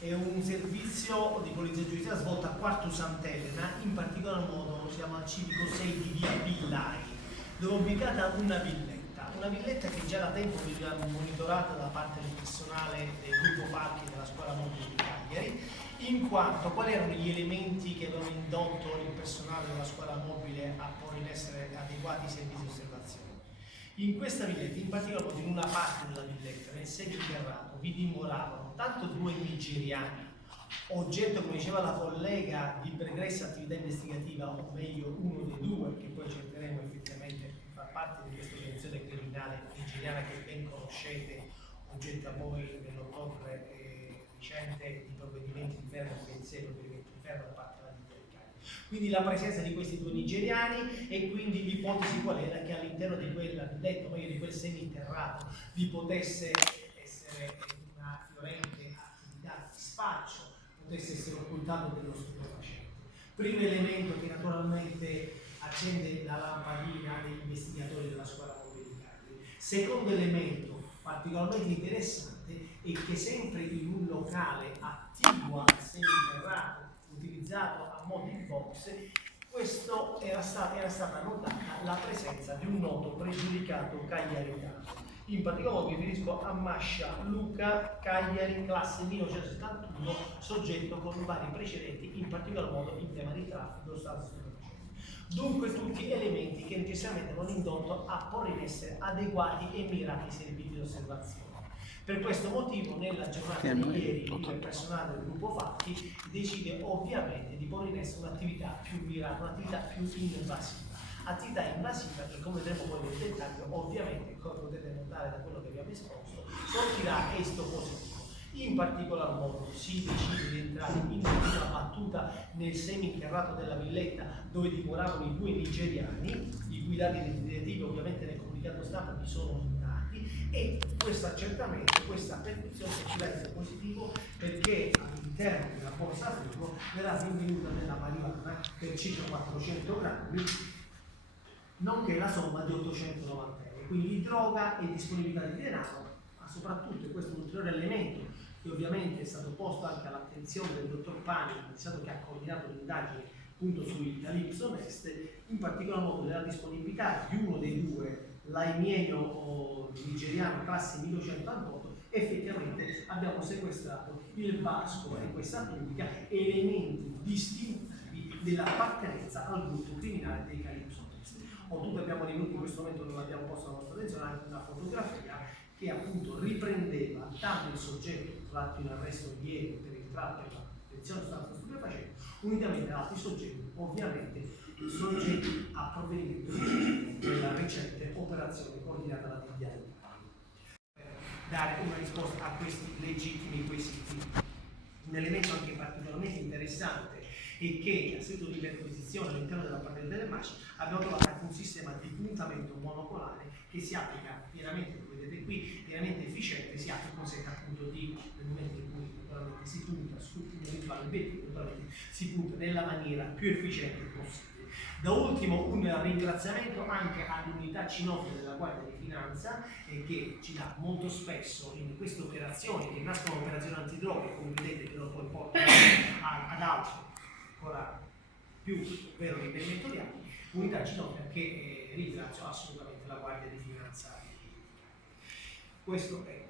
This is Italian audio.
è un servizio di polizia giudiziaria svolto a Quartus Sant'Elena, in particolar modo siamo al civico 6 di via Villai, dove è ubicata una villetta che già da tempo veniva monitorata da parte del personale del gruppo Falchi della scuola mobile di Cagliari, in quanto quali erano gli elementi che avevano indotto il personale della scuola mobile a porre in essere adeguati servizi di osservazione. In questa villetta, in particolar modo in una parte della villetta, nel seminterrato, vi dimoravano tanto 2 nigeriani, oggetto, come diceva la collega, di pregressa attività investigativa, o meglio uno dei 2, che poi cercheremo effettivamente di far parte di questa organizzazione criminale nigeriana che ben conoscete, oggetto a voi dell'ottobre recente di provvedimenti di fermo, provvedimenti di fermo da parte della ditta di Cagliari. Quindi la presenza di questi 2 nigeriani, e quindi l'ipotesi qual era? Che all'interno di quella villetta, o meglio di quel seminterrato, vi potesse essere una fiorente attività di spaccio, potesse essere occultato dello stupefacente. Primo elemento che naturalmente accende la lampadina degli investigatori della scuola mobile di Cagliari. Secondo elemento particolarmente interessante è che sempre in un locale attiguo al seminterrato utilizzato a mo' di box, questo era stata notata la presenza di un noto pregiudicato cagliaritano. In particolare mi riferisco a Mascia Luca Cagliari, classe 1971, soggetto con vari precedenti, in particolar modo in tema di traffico sostanze stupefacenti. Dunque tutti elementi che necessariamente hanno indotto a porre in essere adeguati e mirati servizi di osservazione. Per questo motivo nella giornata di ieri il personale del gruppo Fatti decide ovviamente di porre in essere un'attività più mirata, un'attività più invasiva. Attività invasiva che, come vedremo poi nel dettaglio, ovviamente, come potete notare da quello che abbiamo esposto, sortirà esito positivo. In particolar modo si decide di entrare in una battuta nel seminterrato della villetta dove dimoravano i 2 nigeriani, i cui dati identificativi ovviamente nel comunicato stampa vi sono dati, e questo accertamento, questa perquisizione ci dà esito positivo perché all'interno della borsa frigo verrà rinvenuta della marijuana per circa 400 grammi, nonché la somma di 890 euro. Quindi droga e disponibilità di denaro, ma soprattutto, e questo è un ulteriore elemento che ovviamente è stato posto anche all'attenzione del dottor Pani, che ha coordinato l'indagine appunto sui Calypso Nest, in particolar modo nella disponibilità di uno dei 2, l'aimienio nigeriano classe 1988, effettivamente abbiamo sequestrato il basco e questa tunica, elementi distintivi dell'appartenenza al gruppo criminale dei Calypso Nest. Oltretutto abbiamo rinvenuto, in questo momento non abbiamo posto la nostra attenzione, anche una fotografia che appunto riprendeva tanto il soggetto tratto in arresto ieri per il tratto e la detenzione di sostanze stupefacenti, unitamente ad altri soggetti, ovviamente soggetti a provvedimento della recente operazione coordinata da DDA, per dare una risposta a questi legittimi quesiti. Un elemento anche particolarmente interessante è che a seguito di perquisizione all'interno dell'appartamento delle Maci abbiamo trovato anche un sistema di puntamento monopolare che si applica pienamente, come vedete qui, pienamente efficiente, si applica, consente appunto di, nel momento in cui naturalmente si punta su un eventuale obiettivo, naturalmente si punta nella maniera più efficiente possibile. Da ultimo un ringraziamento anche all'unità cinofila della Guardia di Finanza che ci dà molto spesso in queste operazioni che nascono operazioni antidroga, come vedete che lo poi portano ad altro ancora più vero riferimento di anni, unità cinofila che ringrazio assolutamente la Guardia di Finanza. Questo è